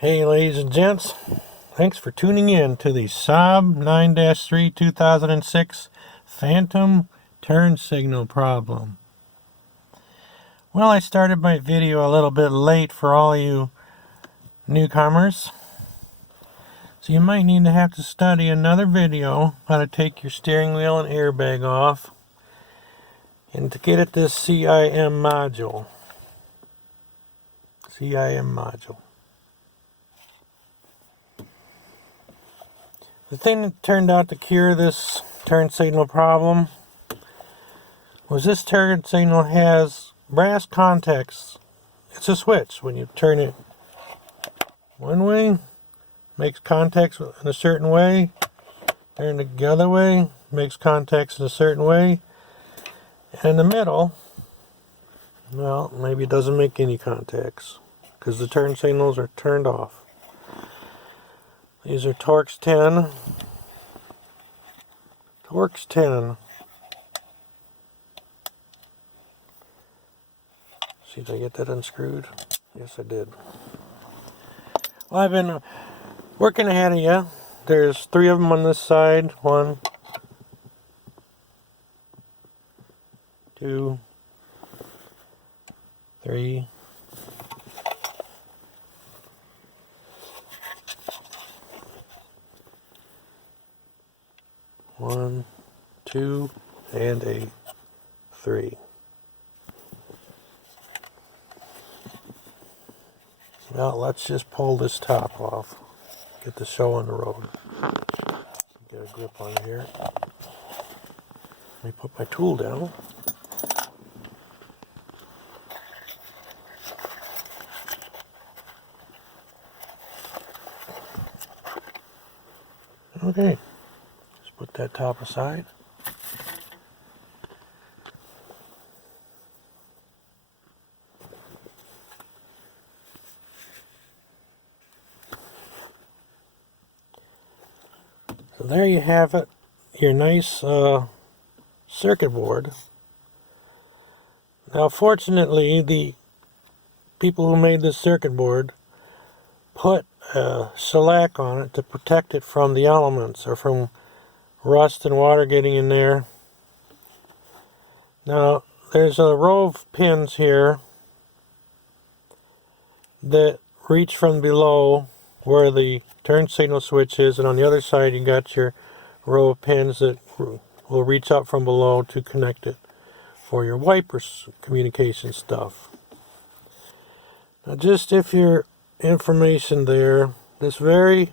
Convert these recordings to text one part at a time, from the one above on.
Hey ladies and gents, thanks for tuning in to the Saab 9-3 2006 Phantom turn signal problem. Well, I started my video a little bit late for all you newcomers, so you might need to have to study another video how to take your steering wheel and airbag off and to get at this CIM module. The thing that turned out to cure this turn signal problem was this turn signal has brass contacts. It's a switch. When you turn it one way, makes contacts in a certain way. Turn it the other way, makes contacts in a certain way. And in the middle, well, maybe it doesn't make any contacts because the turn signals are turned off. These are Torx 10. See, did I get that unscrewed? Yes, I did. Well, I've been working ahead of you. There's 3 of them on this side. 1, 2, 3. One, 2, and a 3. Well, let's just pull this top off. Get the show on the road. Get a grip on here. Let me put my tool down. Okay. Put that top aside. So there you have it, your nice circuit board. Now fortunately, the people who made this circuit board put shellac on it to protect it from the elements or from rust and water getting in there. Now there's a row of pins here that reach from below where the turn signal switch is, and on the other side you got your row of pins that will reach up from below to connect it for your wipers communication stuff. Now just if your information there, this very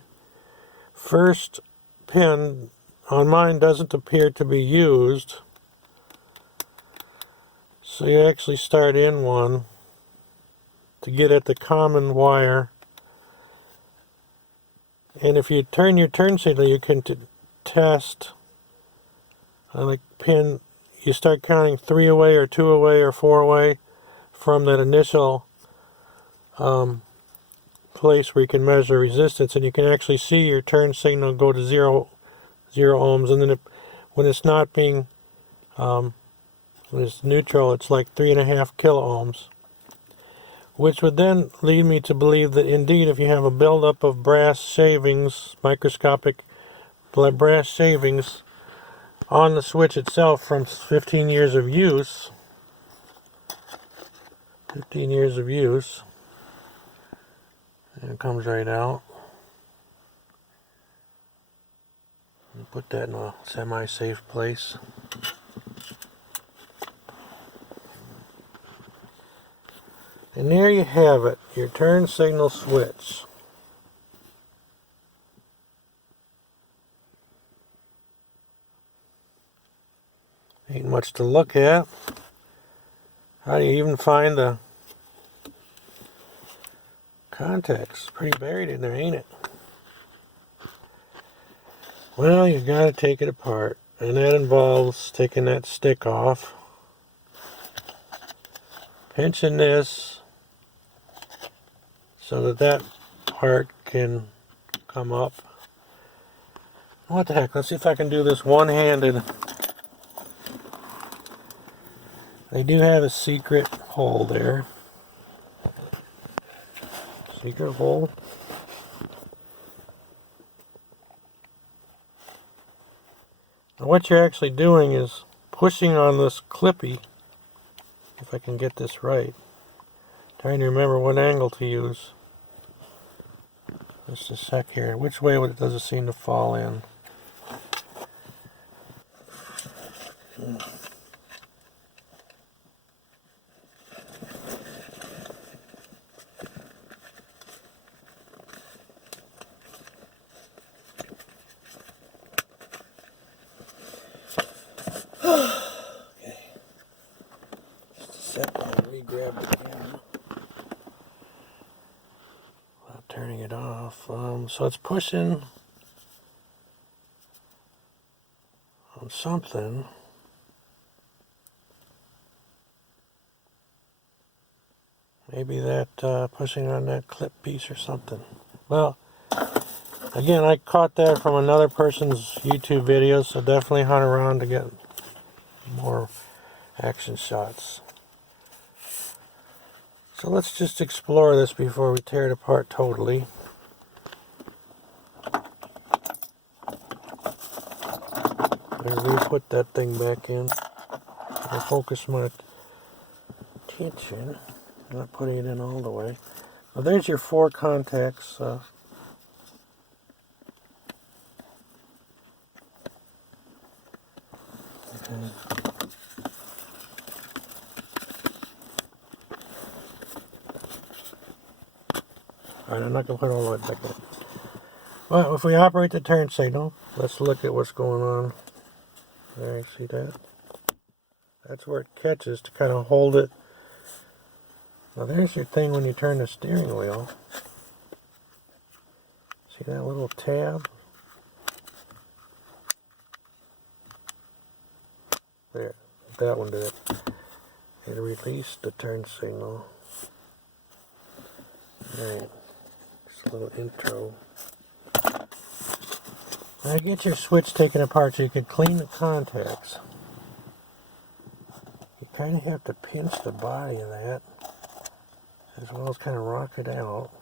first pin on mine doesn't appear to be used, so you actually start in one to get at the common wire, and if you turn your turn signal you can test on the pin. You start counting 3 away or 2 away or 4 away from that initial place where you can measure resistance, and you can actually see your turn signal go to 0 ohms, and then when it's not being when it's neutral, it's like 3.5 kilo ohms, which would then lead me to believe that indeed if you have a buildup of brass shavings, microscopic brass shavings on the switch itself from 15 years of use, and it comes right out. Put that in a semi-safe place. And there you have it, your turn signal switch. Ain't much to look at. How do you even find the contacts? Pretty buried in there, ain't it? Well, you gotta take it apart, and that involves taking that stick off, pinching this so that that part can come up. What the heck, let's see if I can do this one-handed. They do have a secret hole there. Secret hole. what you're actually doing is pushing on this clippy, if I can get this right. Trying to remember what angle to use. Just a sec here. Which way does it seem to fall in? Okay. Just a sec, I'll re-grab the camera without turning it off. So it's pushing on something. Maybe that pushing on that clip piece or something. Well, again, I caught that from another person's YouTube video, so definitely hunt around to get more action shots. So let's just explore this before we tear it apart totally. I'm going to re-put that thing back in. I'll focus my attention, not putting it in all the way. Well, there's your 4 contacts. Okay. Alright, I'm not going to put it all the way back in. Well, if we operate the turn signal, let's look at what's going on. There, you see that? That's where it catches to kind of hold it. Now there's your thing when you turn the steering wheel. See that little tab? There, that one did it. It released the turn signal. Alright, just a little intro. Now get your switch taken apart so you can clean the contacts. You kind of have to pinch the body of that, as well as kind of rock it out.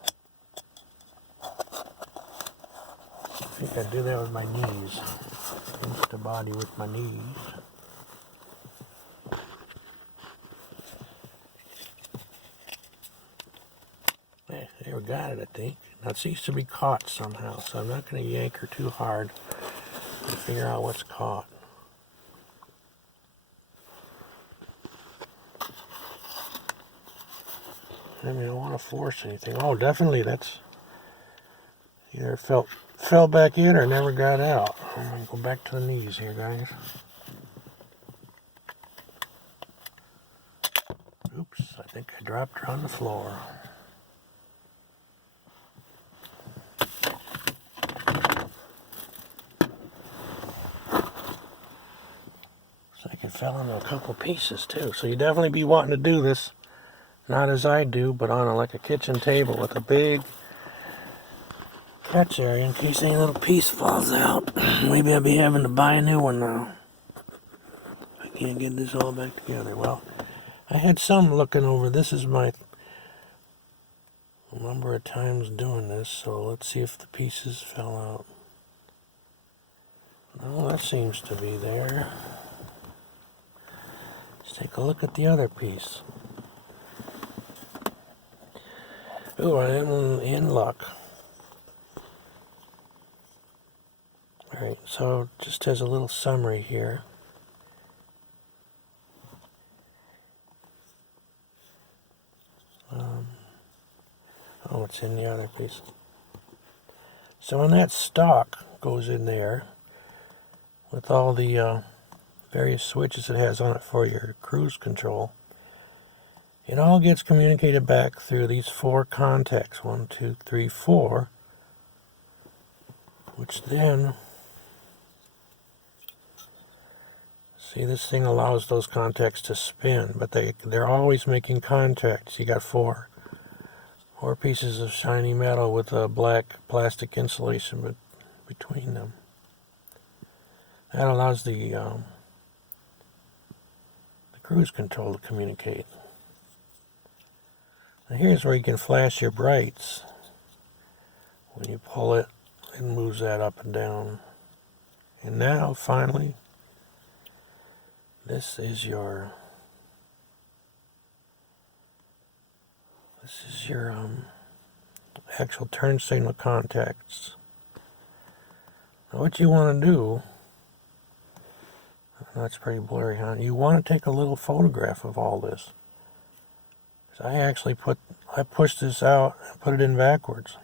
I think I do that with my knees. Pinch the body with my knees. There, we got it, I think. Now it seems to be caught somehow, so I'm not going to yank her too hard to figure out what's caught. I mean, I don't want to force anything. Oh, definitely that's either fell back in or never got out. I'm going to go back to the knees here, guys. Oops, I think I dropped her on the floor. Looks like it fell into a couple pieces too. So you definitely be wanting to do this. Not as I do, but on like a kitchen table with a big catch area in case any little piece falls out. Maybe I'll be having to buy a new one now. I can't get this all back together. Well, I had some looking over. This is my number of times doing this, so let's see if the pieces fell out. No, that seems to be there. Let's take a look at the other piece. Ooh, I am in luck. Alright, so just as a little summary here. Oh, it's in the other piece. So when that stock goes in there, with all the various switches it has on it for your cruise control, it all gets communicated back through these 4 contacts, 1, 2, 3, 4, which then, see, this thing allows those contacts to spin, but they're always making contacts. You got 4 pieces of shiny metal with a black plastic insulation between them. That allows the cruise control to communicate. Now here's where you can flash your brights. When you pull it, it moves that up and down. And now, finally, This is your actual turn signal contacts. Now what you want to do, that's pretty blurry, huh? You want to take a little photograph of all this. I pushed this out and put it in backwards.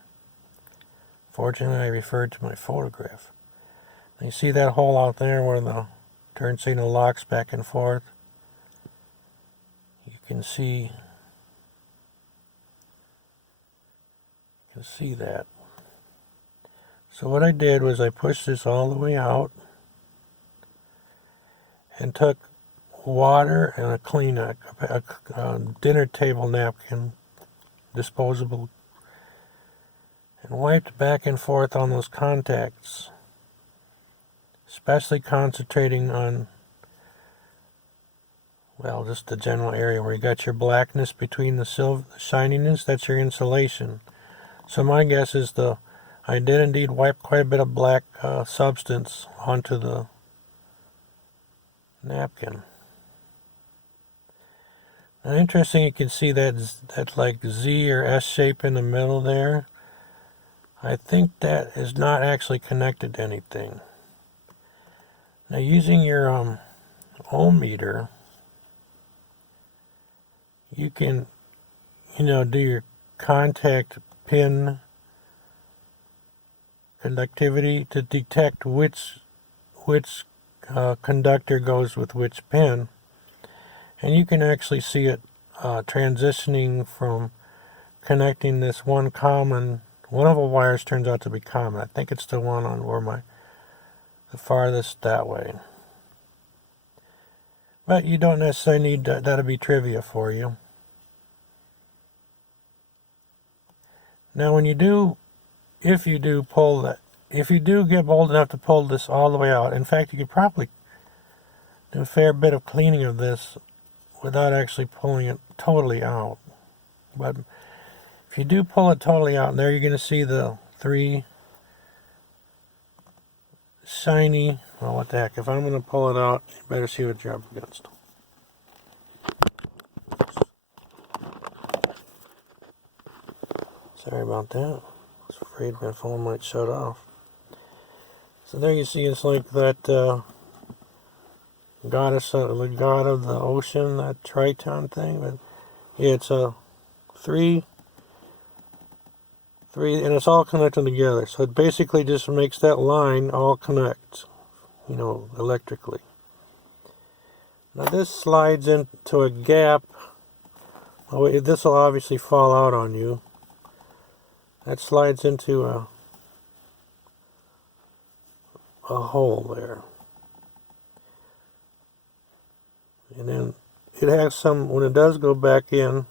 Fortunately, I referred to my photograph. And you see that hole out there where the turn signal locks back and forth? You can see that. So what I did was I pushed this all the way out and took water and a Kleenex, a dinner table napkin, disposable, and wiped back and forth on those contacts, especially concentrating on, well, just the general area where you got your blackness between the silver shininess. That's your insulation. So my guess is I did indeed wipe quite a bit of black substance onto the napkin. Now, interesting, you can see that like Z or S shape in the middle there. I think that is not actually connected to anything. Now, using your ohm meter, you can, do your contact pin conductivity to detect which conductor goes with which pin, and you can actually see it transitioning from connecting this one of the wires turns out to be common. I think it's the one on where the farthest that way. But you don't necessarily need that to be trivia for you. Now if you do get bold enough to pull this all the way out, in fact you could probably do a fair bit of cleaning of this without actually pulling it totally out. But if you do pull it totally out, there you're going to see the three shiny, well, what the heck, if I'm going to pull it out, you better see what you're up against. Sorry about that. I was afraid my phone might shut off. So there you see it's like that goddess, the god of the ocean, that Triton thing. But yeah, it's a three, and it's all connected together. So it basically just makes that line all connect, electrically. Now this slides into a gap. Oh, this will obviously fall out on you. That slides into a hole there. And then it has when it does go back in,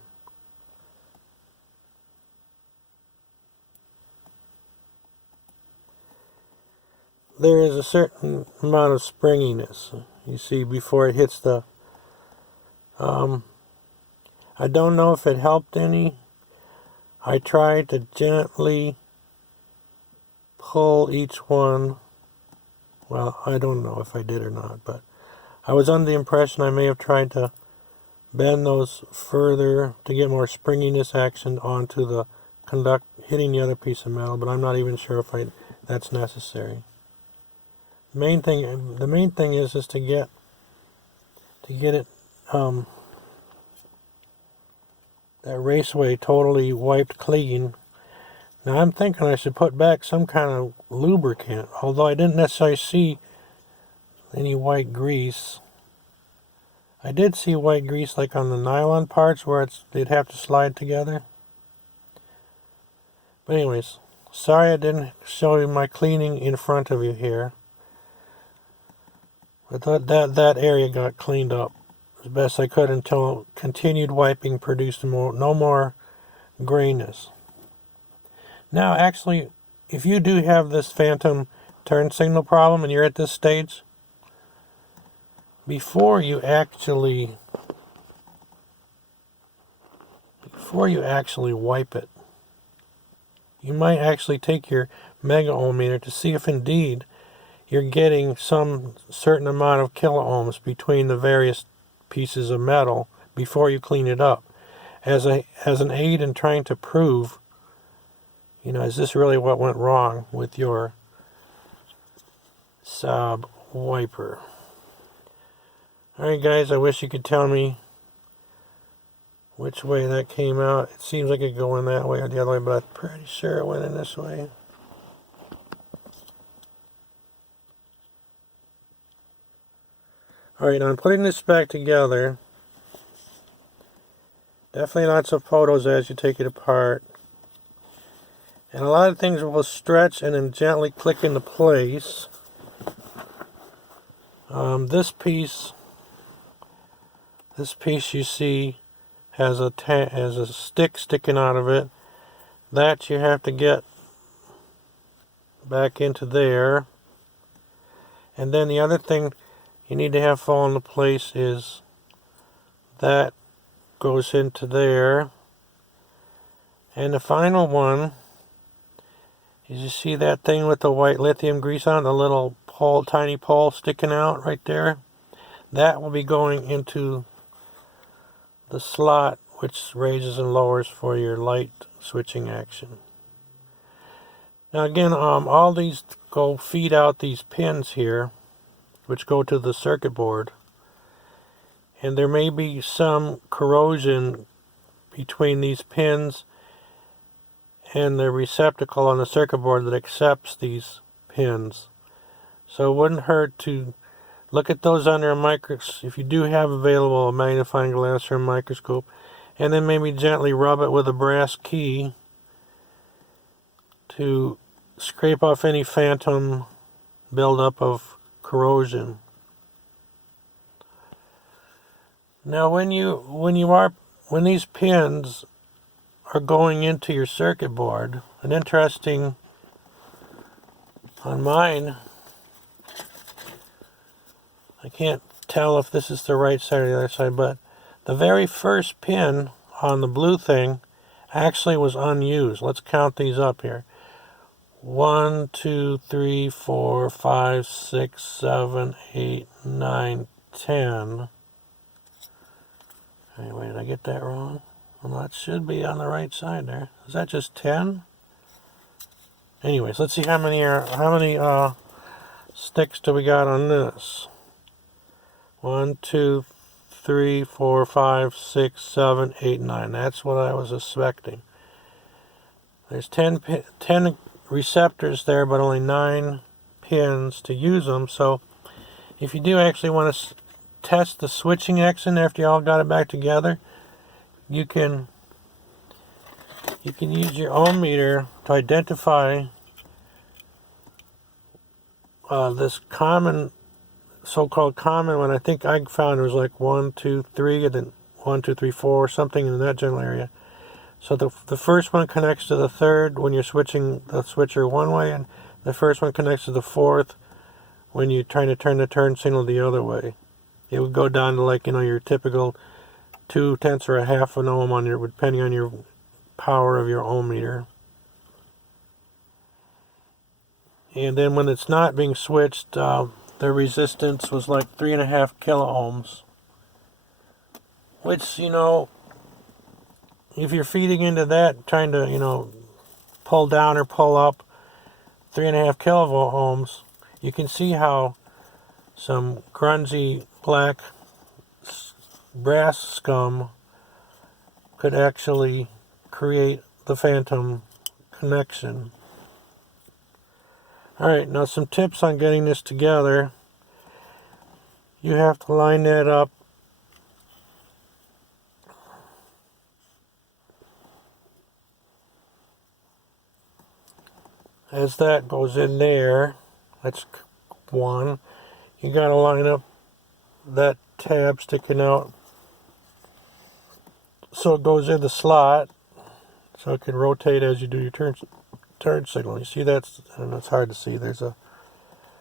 there is a certain amount of springiness. You see before it hits the, I don't know if it helped any. I tried to gently pull each one. Well, I don't know if I did or not, but I was under the impression I may have tried to bend those further to get more springiness action onto the hitting the other piece of metal, but I'm not even sure if that's necessary. The main thing is to get it that raceway totally wiped clean. Now I'm thinking I should put back some kind of lubricant, although I didn't necessarily see any white grease. I did see white grease like on the nylon parts where they'd have to slide together. But anyways, sorry I didn't show you my cleaning in front of you here. But that area got cleaned up as best I could until continued wiping produced no more grayness. Now actually, if you do have this phantom turn signal problem and you're at this stage, before you actually wipe it, you might actually take your mega ohm meter to see if indeed you're getting some certain amount of kiloohms between the various pieces of metal before you clean it up. As an aid in trying to prove, is this really what went wrong with your Saab wiper? Alright guys, I wish you could tell me which way that came out. It seems like it could go in that way or the other way, but I'm pretty sure it went in this way. Alright, now I'm putting this back together. Definitely lots of photos as you take it apart. And a lot of things will stretch and then gently click into place. This piece you see has a stick sticking out of it. That you have to get back into there. And then the other thing you need to have fall into place is that goes into there. And the final one is, you see that thing with the white lithium grease on, the little pole, tiny pole sticking out right there? That will be going into the slot which raises and lowers for your light switching action. Now again, all these feed out these pins here, which go to the circuit board. And there may be some corrosion between these pins and the receptacle on the circuit board that accepts these pins. So it wouldn't hurt to look at those under a microscope, if you do have available a magnifying glass or a microscope, and then maybe gently rub it with a brass key to scrape off any phantom buildup of corrosion. Now when these pins are going into your circuit board, an interesting, on mine, I can't tell if this is the right side or the other side, but the very first pin on the blue thing actually was unused. Let's count these up here. 1, 2, 3, 4, 5, 6, 7, 8, 9, 10. Anyway, did I get that wrong? Well, that should be on the right side there. Is that just 10? Anyways, let's see how many sticks do we got on this. 1, 2, 3, 4, 5, 6, 7, 8, 9. That's what I was expecting. There's 10 receptors there, but only 9 pins to use them. So if you do actually want to test the switching action after you all got it back together, you can use your ohm meter to identify this common, so-called common one. I think I found it was like 1, 2, 3, and then 1, 2, 3, 4, something in that general area. So the first one connects to the third when you're switching the switcher one way, and the first one connects to the fourth when you're trying to turn the turn signal the other way. It would go down to, like, your typical 0.2 or a half an ohm on your, depending on your power of your ohm meter. And then when it's not being switched, the resistance was like 3.5 kiloohms. Which, if you're feeding into that, trying to, pull down or pull up 3.5 kiloohms, you can see how some grungy black brass scum could actually create the phantom connection. Alright, now some tips on getting this together. You have to line that up as that goes in there. That's one. You got to line up that tab sticking out so it goes in the slot, so it can rotate as you do your turn signal. You see that's, and it's hard to see, there's a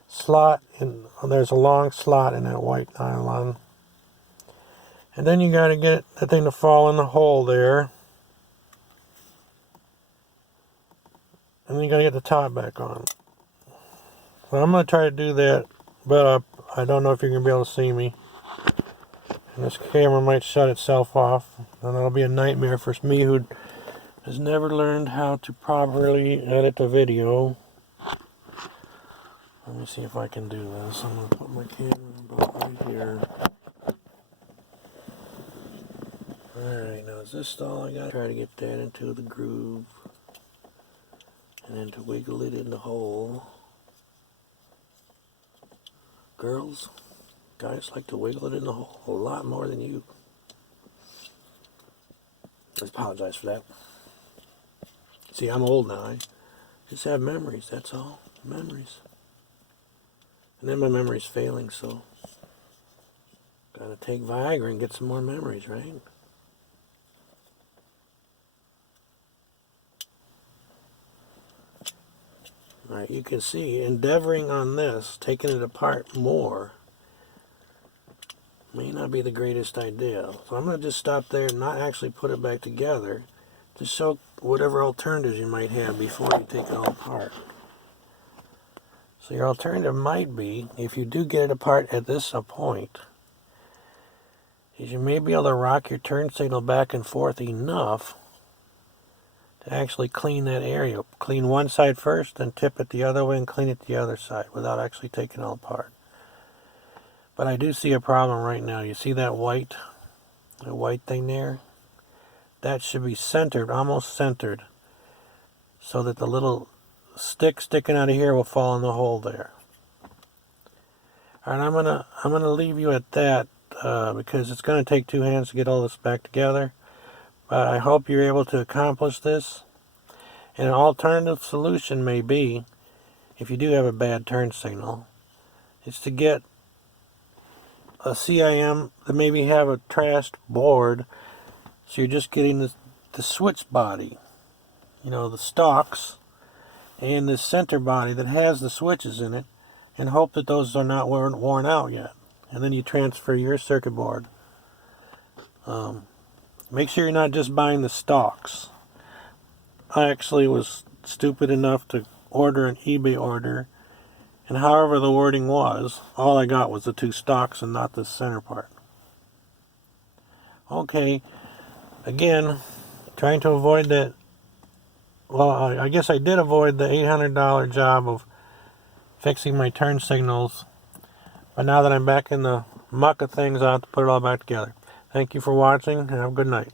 slot there's a long slot in that white nylon. And then you got to get the thing to fall in the hole there. And then you got to get the top back on. Well, I'm going to try to do that, but I don't know if you're going to be able to see me. And this camera might shut itself off, and that'll be a nightmare for me who has never learned how to properly edit a video. Let me see if I can do this. I'm going to put my camera about right here. Alright, now is this all I got? Try to get that into the groove. And then to wiggle it in the hole. Girls, guys like to wiggle it in the hole a lot more than you. I apologize for that. See, I'm old now. I just have memories, that's all. Memories. And then my memory's failing, so gotta take Viagra and get some more memories, right? Alright, you can see, endeavoring on this, taking it apart more, may not be the greatest idea. So I'm going to just stop there and not actually put it back together to show whatever alternatives you might have before you take it all apart. So your alternative might be, if you do get it apart at this point, is you may be able to rock your turn signal back and forth enough to actually clean that area. Clean one side first, then tip it the other way and clean it the other side without actually taking it all apart. But I do see a problem right now. You see that white thing there? That should be centered, almost centered, so that the little stick sticking out of here will fall in the hole there. Alright, I'm gonna leave you at that because it's gonna take two hands to get all this back together. But I hope you're able to accomplish this. And an alternative solution may be, if you do have a bad turn signal, is to get a CIM that maybe have a trashed board, so you're just getting the switch body, you know, the stalks, and the center body that has the switches in it, and hope that those are not worn out yet. And then you transfer your circuit board. Make sure you're not just buying the stalks. I actually was stupid enough to order an eBay order, and however the wording was, all I got was the two stalks and not the center part. Okay, again, trying to avoid that. Well, I guess I did avoid the $800 job of fixing my turn signals, but now that I'm back in the muck of things, I'll have to put it all back together. Thank you for watching, and have a good night.